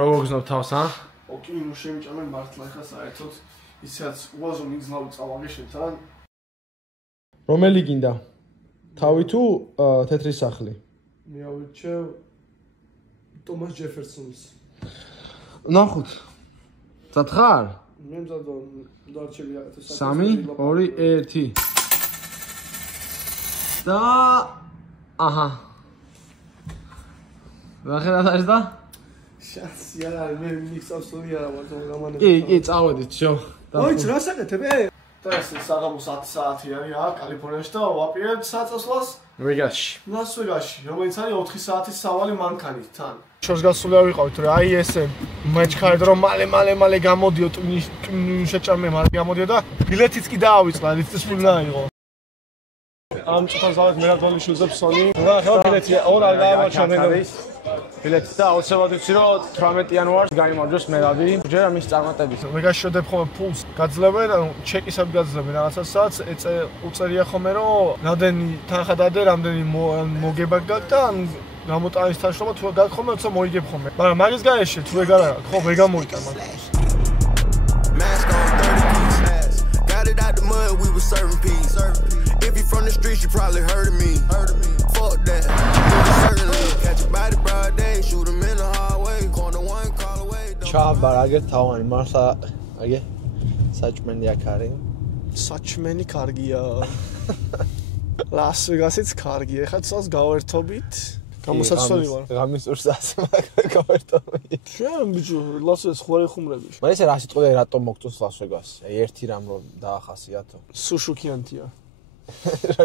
როგორ გზნობ თავს, ა? ოკი, ნუ შემიჭამე მართლა ხა საერთოდ ისეაც უაზრო მიგზნავი წავაგე შენთან. რომელი გინდა? თავი თუ თეთრი სახლი? მე ავირჩევ ტომას ჯეფერსონს. ნახოთ. წათხარ? მე მზადო დარჩები რაღაც 3 2 1 და აჰა ვახერად არის და შანსი არ არის მე მიხსოვსული არა მაგრამ გამანები კი წავედით შო ოიც რა საკეთებ და ეს საღამოს 10 საათი არის კალიფორნიაში და ვაპირებ საწესლას ვეგასში ლას-ვეგასში რომელიც არის 4 საათის სავალი მანქანით თან შორს გასული არ ვიყავით რა აი ესე მეჩქარდ რომ მალე გამოდიო შეჭამე მალე გამოდიო და ბილეთიც კი დაავიწყდა ის ფული დაიღო ამ წუთას მე რადველი შუზებსონი რა ხარ ბილეთი ორ არ გამარჩენს ბილეთი და აუცილებლად ვიცი რომ 18 იანვარს გაიმარჯვოს მერადი ჯერ ამის წარმატებით მე გაშოდებ ხოლმე ფულს გაძლებენ ანუ ჩეკისად გაძლებენ რაღაცასაც უწერია ხოლმე რომ რამდენი თანხა დადე რამდენი მოგება გაქვს და გამოტანის თანხმობა თუ გაქვს ხოლმე თქო მოიგებ ხოლმე მაგრამ მაგის გარეშე თუ ეგ არა ხო ვერ გამოიტან მაგას got it out the mud we were serving peas if you from the streets you probably heard of me fuck that certainly catch a body broad day shoot him in the hallway corner one call away ჩაბარაგე თავანი მართლა აგე საჭმენი აქ არის საჭმენი კარგია ლას-ვეგასიც კარგია ხა ცოს გავერთობით გამოსაცვლელი ვარ გამისურს ასე მაგრამ გავერთობით შენ ბიჭო ლას-ვეგას ხوارი ხუმრები მაგრამ ესე რა სიტყვა რატომ მოგწონს ლას-ვეგასი აი ერთი რამ რომ დაახასიათო სუშუკიანთია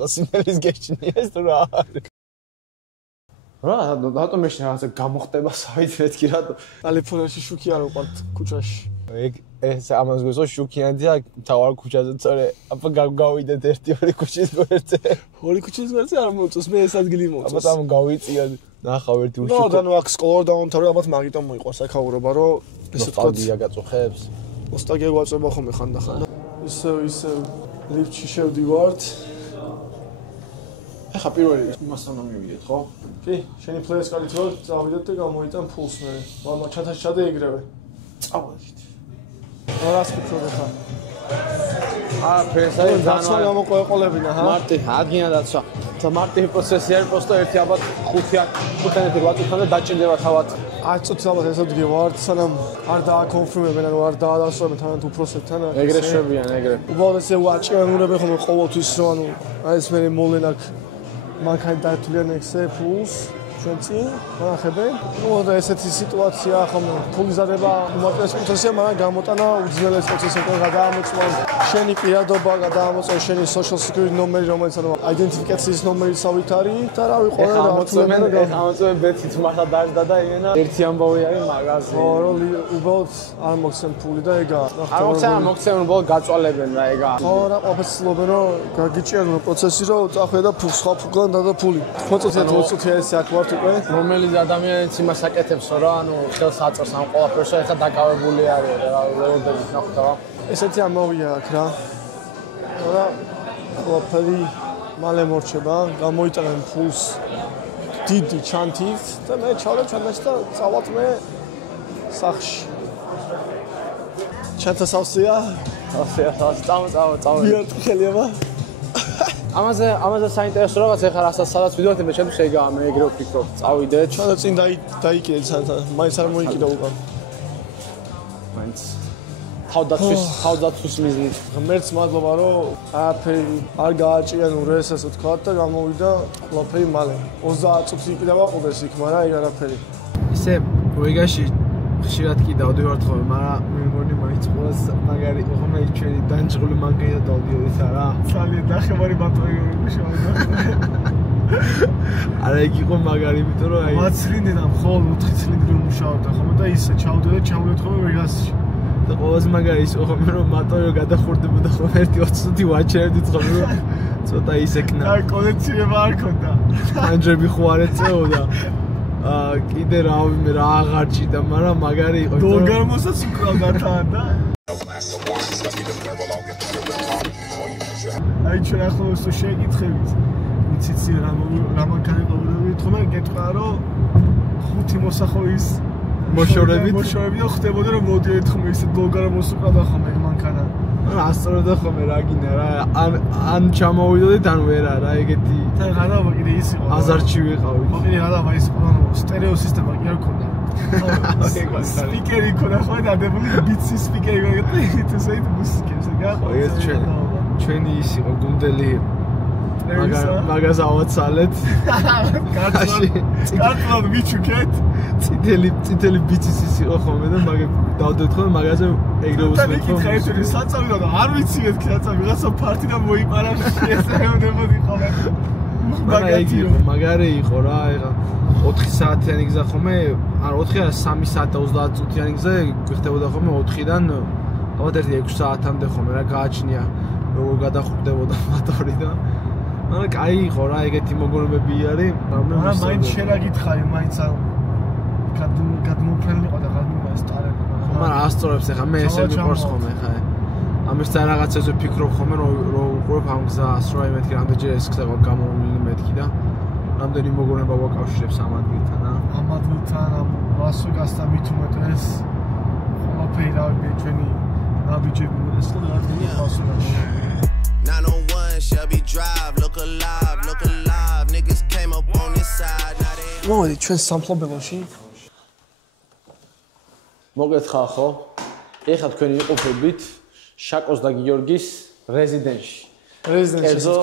რა სიმელის გეჩნია ეს თუ რა არის რა რატომ ეს რაღაცა გამოხდება საით მეთქი რატო კალიფორნიაში შუქი არ უყვართ ქუჩაში ეგ ეს ამას გესო შუქიანთია თავარ ქუჩაზე წორე აბა გავიდეთ ერთი ორი ქუჩის გვერდზე ორი ქუჩის გვერდზე არ მოწოს მე ეს ადგილი მოწოს აბა ამ გავიწია ნახავ ერთი უშუქო და ნუ აქ სკოლა დავამთავრე აბა მაგიტომ მოიყვარს აქაურობა რომ ესე თქვა ნოსტალგია გაწუხებს ნოსტალგია გვაწובה ხოლმე ხანდახან ისე ლიფტში შევდივართ ახლა პირველი იმასთან მივიდეთ ხო? კი, შენი ფლეის კალით რო წავიდეთ და გამოიტან ფულს მე. მამა ჩათაში ჩადე ეგრევე. წავედით. რას ფიქრობ ხა? ფესაი დაცვა გამოყოლებინა, ჰა? მარტი, ადგინა დაცვა. და მარტი პროცესი არის, პროსტო ერთი ალბათ 5-5 ვატუთან და დაჭირდება თავად. 10 წუთი ალბათ ესე ვდგევართ, სანამ არ დააკონფირმებენ, ანუ არ დაადასტურებენ თანათ უფროსებთან. ეგრე შვებიან, ეგრე. უბრალოდ ესე ვაჭირებენ ხოლმე ყოველთვის რომ ანუ აი ეს მე მოლენ აქ მანქანა დაეთვლიან ექსე ფულს ჩვენ წინ ნახებენ ნუ და ესეთი სიტუაცია ხომ ფულის დადება უმარტივეს პროცესია მაგრამ გამოტანა უძნელეს პროცესია გადაამოწვა შენი პირადობა გადაამოწვა შენი social security ნომერი რომელიც ანუ identification ნომერისავით არის და რა ვიყო რა ამოწმენ ბეთით მართლა დაждდა და ენა ერთი ამბავი არის მაგაზე ხო რომ უბრალოდ არ მოგცემ ფული და ეგა არ მოგცემ უბრალოდ გაწვალებენ რა ეგა ხო რა ყოფილი ცდილობენ რომ გაგიჭირონ პროცესი რომ წახვე და ფულს ხაფუგან და ფული 20 წუთია ესე აქ ვარ რომელიც ადამიანიც იმას აკეთებს რა ანუ ხელს აწევს ამ ყველაფერს ეხლა დაკავებული არის რა ლეოდებით ნახოთ რა ესეთი ამბავია აქ რა რა ყველაფერი მალე მორჩება გამოიტანენ ფულს დიდი ჩანთით და მე ჩავდე ჩანთაში და წავალთ მე სახში ჩანთასავსია წავა ვიარტ ხელიება ამაზე საინტერესო რაღაც ეხლა რასაც სადაც ვიდეოთ მე ჩემს შეგა მე ეგრე ვფიქრობ წავიდეთ ჩადა წინ დაიკიდეთ სანთან მაინც არ მოიკიდა უკან მაინც თავდაცვის მიზნით ღმერთს მადლობა რომ არაფერი არ გააჭირან ურეს ასე თქვა და გამოვიდა ყველაფერი მალე 30 წუთი იქ დავაყოდეს იქ მაგრამ ეგ არაფერი ისე ვეგაში ხშირად კი დავდივართ ხოლმე მაგრამ მე მგონი მაინც ყველას მაგარი ხომ ეს ჩვენი დანჭყული მანქანა დავდიოდით არა ძალიან დახევარი ბატონი შევიდა არა იქ იყო მაგარი იმიტომ რომ აი 10 ცილინდრიდან ხოლმე 4 ცილინდრი მუშაობდა ხოლმე და ისე ჩავდივართ ხოლმე ვეგასში და ყოველს მაგარი ის ხოლმე რომ მატოიო გადახურდებოდა ხოლმე ერთი 20 წუთი ვაჩერდით ხოლმე რომ ცოტა ისეკნა აი კონექცია არ ქონდა ანჯები ხო არ ეწეოდა კიდე რა აღარ ჭირდა, მაგრამ მაგარი იყო. დოგარმოსაც უკრავდა თან და აი ჩვენ ახლოს თუ შეკითხებით, ვიცით რა მანქანა ყოლები, თქმა გეტყვა რომ 5 მოსახოის მოშორებით და ხდებოდა რომ მოდიეთ ხომ ისე ბლოგარა მოსუყავდა ხომ ეგ მანქანა. ასწორდა ხოლმე რა გინდა რა ან ჩამოვიდოდით ან ვერა რა ეგეთი და გადავა კიდე ის იყო აზარჩი ვიყავით მოკლედ გადავა ის იყო ანუ სტერეო სისტემა კი არ ქონდა სპიკერი ქონდა ხო დადებული ბიცი სპიკერი გაგეთე თუ საით მუსიკებს გახო ეს ჩვენი ის იყო გუნდელი მაგას ავაცალეთ კარტულად მიჩუქეთ წითელი ბიცის ის იყო ხოლმე და დავდეთ ხოლმე მაგაზე ეგრე უსმენთ და მიკითხა ერთი საწავიდა და არ ვიციეთ ქაცა ვიღაცა პარტიდან მოიპარა ესეებდებოდი ხოლმე მაგარი იყო რა ეხა 4 საათიანი გზა ხოლმე არ 4 არა 3 საათ და 30 წუთიანი გზა გვიხდებოდა ხოლმე 4-დან ალბათ ერთი 6 საათამდე ხოლმე რა გააჩნია როგორ გადახვდებოდა მოტორი და არა კაი იყო რა ეგეთი მოგონებები არის მაგრამ მაინც შენა გითხარი მაინც არ გადმოფრენილი იყო და გადმოვა სტარები მაგრამ ასწორებს ახლა მე ესე მიყვარს ხოლმე ხა ამის თან რაღაცაზე ვფიქრობ ხოლმე რომ უყურებ ამ გზას რა იმეთქი რამდენჯერ ეს გზა გამოვლილი მეთქი და რამდენი მოგონება ვაკავშირებს ამ ადგილთან ამ ადგილთან ამ ლას-ვეგასთან მით უმეტეს ყველაფერი რა ჩვენი ნაბიჯები ეს ხო რაღაცა ლას-ვეგასში 901 Shelby Drive, look alive, niggas came up on this side, now they... მოდი ჩვენ სამფლობელოში. მოგეთხა ხო? ეხლა თქვენი იყოფებით შაკოს და გიორგის რეზიდენში. რეზიდენში.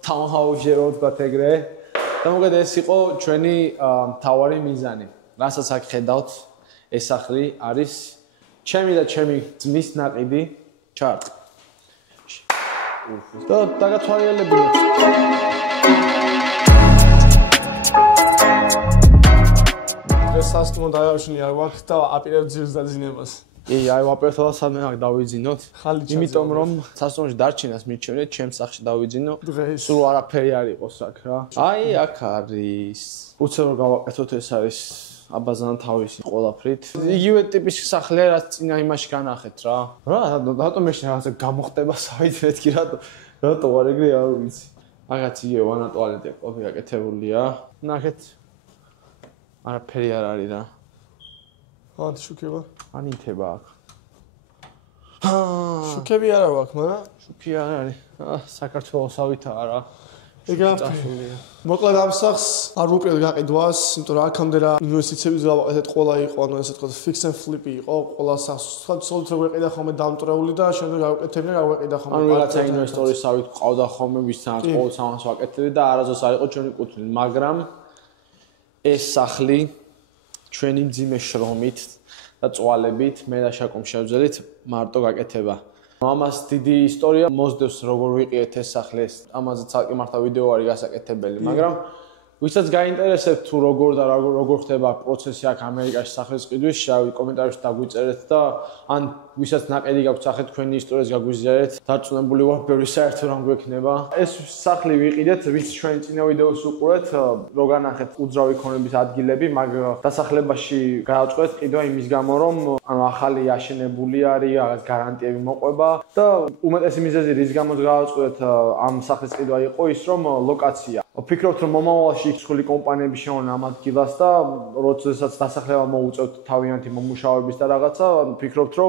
ტაუნჰაუსში რო ვთქვათ ეგრე. და მოგეთ ეს იყო ჩვენი მთავარი მიზანი. რასაც აქ ხედავთ, ეს სახლი არის ჩემი და ჩემი ძმის ნაყიდი ჩარტ. და დაგაცვალიელებინოთ. ეს სასტუმრო დაявშნი არ ვაქვს და აპირებ ძირს დაძინებას. აი ვაპირებთ სადმე აქ დავიძინოთ. იმიტომ რომ სასტუმროში დარჩენას მიჩვენეთ, ჩემს სახლში დავიძინო. სულ არაფერი არ იყოს აქ რა. აი აქ არის. უცებ რომ გავაკეთოთ ეს არის აბაზანა თავისი ყოლაფრით. იგივე ტიპის სახლია, რაც წინა იმაში განახეთ რა. რა, რატომ ეს რაღაცა გამოხდება საით მეთქი რატო არ ეგრე არ ვიცი. მაგაც იგივე ვანა ტუალეტია, ყოფილი გაკეთებულია. ნახეთ. არაფერი არ არის რა. ან შუქება? ანითება აქ. შუქები არა ვაქვს, მაგრამ შუქი არ არის. საქართველოსავითაა რა. ეგაფრია. მოკლედ ამ სახს არ უპირდ გაყიდვას, იმიტომ რომ აქამდე რა ინვესტიციები გავაკეთეთ ყველა იყო, ანუ ესე თქვა fix and flip იყო, ყველა სახს სულ რო ვეყიდა ხოლმე დამტრეული და შემდეგ გავაკეთებდნენ, გავეყიდა ხოლმე. ანუ რაღაცა ინვესტორისავით ყავდა ხოლმე ვისთანაც ყოველს ამას ვაკეთებდი და არასდროს არ იყო ჩვენი კუთვნილი, მაგრამ ეს სახლი ჩვენი მძიმე შრომით და წვალებით მე და შაკომ შევძელით მარტო გაკეთება. ამას დიდი ისტორია მოსდევს როგორ ვიყიეთ ეს სახლი ეს ამაზე ცალკე მართლა ვიდეო არის გასაკეთებელი, მაგრამ ვისაც გაინტერესებთ თუ როგორ და როგორ ხდება პროცესი აქ ამერიკაში სახლის ყიდვის, შევი კომენტარებში დაგვიწერეთ და ან ვისაც ნაყედი გაქვთ სახე თქვენი ისტორიას გაგვიზიარეთ, დარწმუნებული ვარ ბევრი საერთო რამ გვექნება. ეს სახლი ვიყიდეთ, ვინც ჩვენი წინა ვიდეოს უყურეთ, რო განახეთ უძრავი ქონების ადგილები, მაგ დასახლებაში გააწყეთ ყიდვა იმის გამო, რომ ანუ ახალი აშენებული არის, რაღაც გარანტიები მოყვება და უმეტესი მიზეზი რის გამოც გააწყეთ ამ სახლის ყიდვა იყო ის, რომ ლოკაცია. ვფიქრობთ, რომ მომავალში ხელი კომპანიები შეუნა ამ ადგილას და როდესაც დასახლება მოუწევთ თავიანთი მომუშავების და რაღაცა, ვფიქრობთ, რომ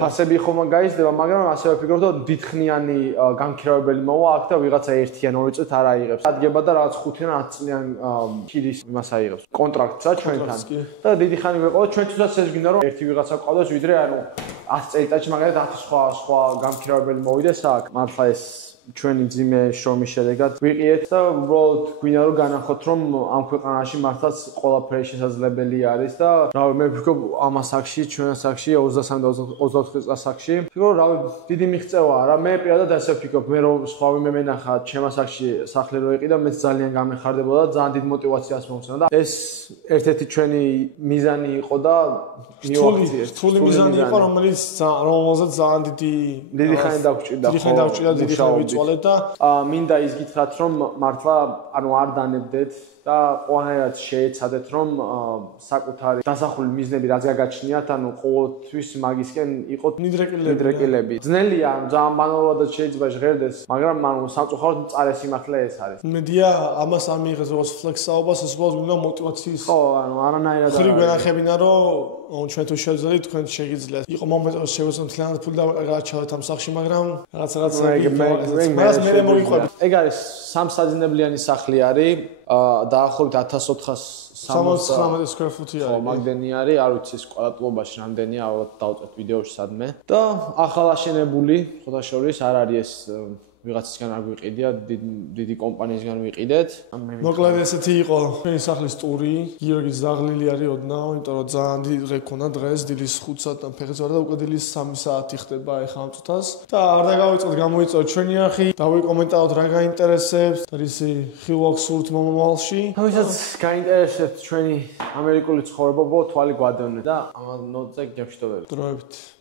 ფასები ხომ გაიზრდება, მაგრამ ასევე ვფიქრობ, რომ დიდხნიანი განქირავებელი მოვა აქ და ვიღაცა 1 ან 2 წელს არ აიღებს. ადგება და რაღაც 5 ან 10 წლიან ქიდის იმას აიღებს. კონტრაქტსა ჩვენთან. და დიდი ხანი ვეყავთ, ჩვენთვისაც ეს გინდა რომ ერთი ვიღაცა ყავდეს, ვიდრე ანუ 100 წელიწადში მაგალითად 10 სხვა განქირავებელი მოვიდეს აქ. მართლა ეს ჩვენი ძიმე შრომის შედეგად ვიყიეთ და უბრალოდ გვინდა რომ განახოთ რომ ამ ქვეყანაში მართლაც ყველაფერი შესაძლებელი არის და რავი მე ვფიქრობ ამ ასაკში ჩვენ ასაკში 23 და 24 წლის ასაკში ვფიქრობ რავი დიდი მიღწევაა რა მე პირადად ასე ვფიქრობ მე რომ სხვა ვინმე მენახა ჩემ ასაკში სახლი რო იყიდა მეც ძალიან გამეხარდებოდა და ძალიან დიდ мотиваციას მომცემდა და ეს ერთ-ერთი ჩვენი მიზანი იყო და მივახციეთ რთული მიზანი იყო რომელსაც ძალიან დიდი ხანი დაგვჭირდა დიდი ხანი წვალეთ და მინდა ის გითხრათ რომ მართლა ანუ არ დანებდეთ და ყველანაირად შეეცადეთ რომ საკუთარი დასახული მიზნები რაც გაგაჩნიათ ანუ ყოველთვის მაგისკენ იყოთ ნიდრეკილები. ძნელია ძალიან ბანალურადაც შეიძლება ჟღერდეს მაგრამ ანუ სამწუხაროდ წარესიმართლე ეს არის. მედია ამას არ მიიღეს როგორც ფლექსაობას ეს უბრალოდ მინდა мотиваციის ხო ანუ არანაირად ხრი გვენახებინა რომ ჩვენ თუ შევძლებთ თქვენ შეგიძლიათ. იყო მომენტი რომ შეგვეცდოთ მთლიანად ფული დავაჩავეთ ამ სახში მაგრამ რაღაცა მე მოგიყვებით. ეგ არის სამსაძინებლიანი სახლი არის დაახლოებით 1460 square foot-ი არის. ხო, მაგდენი არის, არ ვიცი ეს კვადრატულობაში რამდენია, ალბათ დავწერთ ვიდეოში სადმე. და ახალ აშენებული, ხოთა შორის არ არის ეს ვიღაცისგან არ გვიყიდია, დიდი კომპანიისგან ვიყიდეთ. მოკლედ ესეთი იყო ჩვენი სახლის ტური. გიორგი ზაღლილი არის ოდნავ, იმიტომ რომ ძალიან დიდი დღე გქონდა დღეს, დილის 5 საათთან ფეხიც ვარ და უკვე დილის 3 საათი ხდება ახლა ამ წუთას. და არ დაგავიწყოთ, გამოიწვევთ ჩვენი არხი, დავიკომენტავთ რა გაინტერესებს, და ისი ხილვაკ სურთ მომავალში. ვისაც გაინტერესებთ ჩვენი ამერიკული ცხოვრება, თვალი გვადევნე და ამ ნოტზე გემშვიდობებით. დროებით.